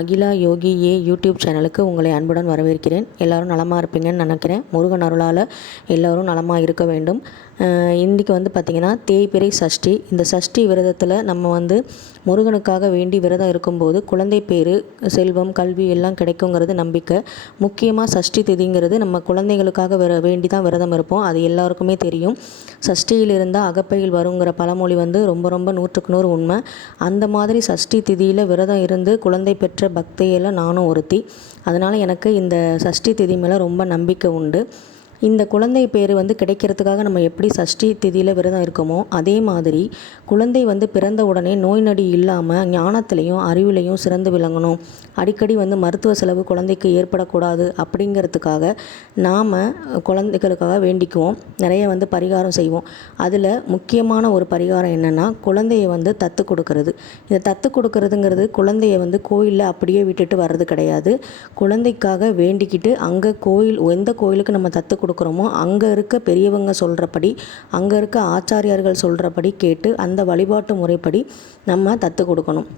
அகிலா யோகி YouTube சேனலுக்கு உங்களை அன்புடன் வரவேற்கிறேன். எல்லோரும் நலமாக இருப்பீங்கன்னு நினைக்கிறேன். முருகன் அருளால் எல்லோரும் நலமாக இருக்க வேண்டும். இன்றைக்கி பார்த்திங்கன்னா தேய்பிறை சஷ்டி. இந்த சஷ்டி விரதத்தில் நம்ம முருகனுக்காக வேண்டி விரதம் இருக்கும்போது குழந்தை பேர், செல்வம், கல்வி எல்லாம் கிடைக்குங்கிறது நம்பிக்கை. முக்கியமாக சஷ்டி திதிங்கிறது நம்ம குழந்தைகளுக்காக வேண்டி தான் விரதம் இருப்போம். அது எல்லாருக்குமே தெரியும். சஷ்டியில் இருந்தால் அகப்பையில் வருங்கிற பழமொழி ரொம்ப ரொம்ப 100க்கு 100 உண்மை. அந்த மாதிரி சஷ்டி திதியில் விரதம் இருந்து குழந்தை பெற்ற பக்தியில் நானும் ஒருத்தி. அதனால் எனக்கு இந்த சஷ்டி திதி மேலே ரொம்ப நம்பிக்கை உண்டு. இந்த குழந்தை பேர் கிடைக்கிறதுக்காக நம்ம எப்படி சஷ்டி திதியில் விரதம் இருக்கோமோ அதே மாதிரி குழந்தை பிறந்த உடனே நோய் நொடி இல்லாமல் ஞானத்திலையும் அறிவிலையும் சிறந்து விளங்கணும். அடிக்கடி மருத்துவ செலவு குழந்தைக்கு ஏற்படக்கூடாது அப்படிங்கிறதுக்காக நாம் குழந்தைகளுக்காக வேண்டிக்குவோம். நிறைய பரிகாரம் செய்வோம். அதில் முக்கியமான ஒரு பரிகாரம் என்னென்னா குழந்தைய தத்து கொடுக்கறது. இந்த தத்து கொடுக்கறதுங்கிறது குழந்தைய கோயிலில் அப்படியே விட்டுட்டு வர்றது கிடையாது. குழந்தைக்காக வேண்டிக்கிட்டு அங்கே எந்த கோயிலுக்கு நம்ம தத்து கொடுக்குறோமோ அங்கே இருக்க பெரியவங்க சொல்கிறபடி, அங்கே இருக்க ஆச்சாரியார்கள் சொல்கிறபடி கேட்டு அந்த வழிபாட்டு முறைப்படி நம்ம தத்து கொடுக்கணும்.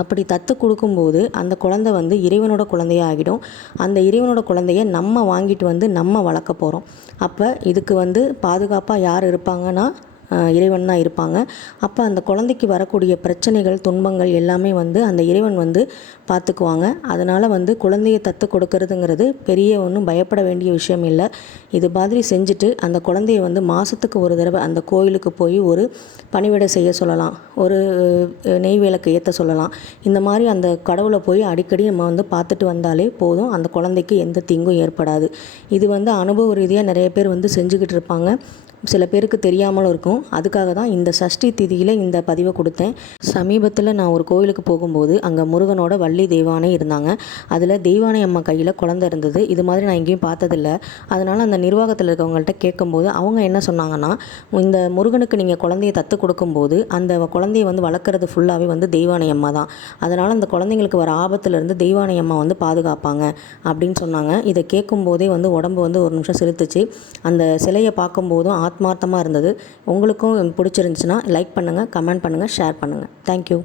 அப்படி தத்து கொடுக்கும்போது அந்த குழந்தை இறைவனோட குழந்தையாக ஆகிடும். அந்த இறைவனோட குழந்தைய நம்ம வாங்கிட்டு நம்ம வளர்க்க போகிறோம். அப்போ இதுக்கு பாதுகாப்பாக யார் இருப்பாங்கன்னா இறைவன் தான் இருப்பாங்க. அப்போ அந்த குழந்தைக்கு வரக்கூடிய பிரச்சனைகள், துன்பங்கள் எல்லாமே அந்த இறைவன் பார்த்துக்குவாங்க. அதனால் குழந்தையை தத்து கொடுக்கறதுங்கிறது பெரிய ஒன்றும் பயப்பட வேண்டிய விஷயம் இல்லை. இது மாதிரி செஞ்சுட்டு அந்த குழந்தைய மாதத்துக்கு ஒரு தடவை அந்த கோயிலுக்கு போய் ஒரு பணிவிடை செய்ய சொல்லலாம், ஒரு நெய் விளக்கு ஏற்ற சொல்லலாம். இந்த மாதிரி அந்த கடவுளை போய் அடிக்கடி நம்ம பார்த்துட்டு வந்தாலே போதும். அந்த குழந்தைக்கு எந்த தீங்கும் ஏற்படாது. இது அனுபவ ரீதியாக நிறைய பேர் செஞ்சுக்கிட்டு இருப்பாங்க. சில பேருக்கு தெரியாமலும் இருக்கும். அதுக்காக தான் இந்த சஷ்டி திதியில் இந்த பதிவை கொடுத்தேன். சமீபத்தில் நான் ஒரு கோயிலுக்கு போகும்போது அங்கே முருகனோட வள்ளி தெய்வானை இருந்தாங்க. அதில் தெய்வானை அம்மா கையில் குழந்தை இருந்தது. இது மாதிரி நான் எங்கேயும் பார்த்ததில்ல. அதனால் அந்த நிர்வாகத்தில் இருக்கவங்கள்ட்ட கேட்கும்போது அவங்க என்ன சொன்னாங்கன்னா, இந்த முருகனுக்கு நீங்கள் குழந்தைய தத்து கொடுக்கும்போது அந்த குழந்தைய வளர்க்குறது ஃபுல்லாகவே தெய்வானை அம்மா தான். அதனால் அந்த குழந்தைங்களுக்கு வர ஆபத்துலேருந்து தெய்வானை அம்மா பாதுகாப்பாங்க அப்படின்னு சொன்னாங்க. இதை கேட்கும்போதே உடம்பு ஒரு நிமிஷம் செலுத்துச்சு. அந்த சிலையை பார்க்கும்போதும் ஆத்மார்த்தமாக இருந்தது. உங்களுக்கும் பிடிச்சிருந்துச்சுன்னா லைக் பண்ணுங்கள், கமெண்ட் பண்ணுங்கள், ஷேர் பண்ணுங்கள். தேங்க்யூ.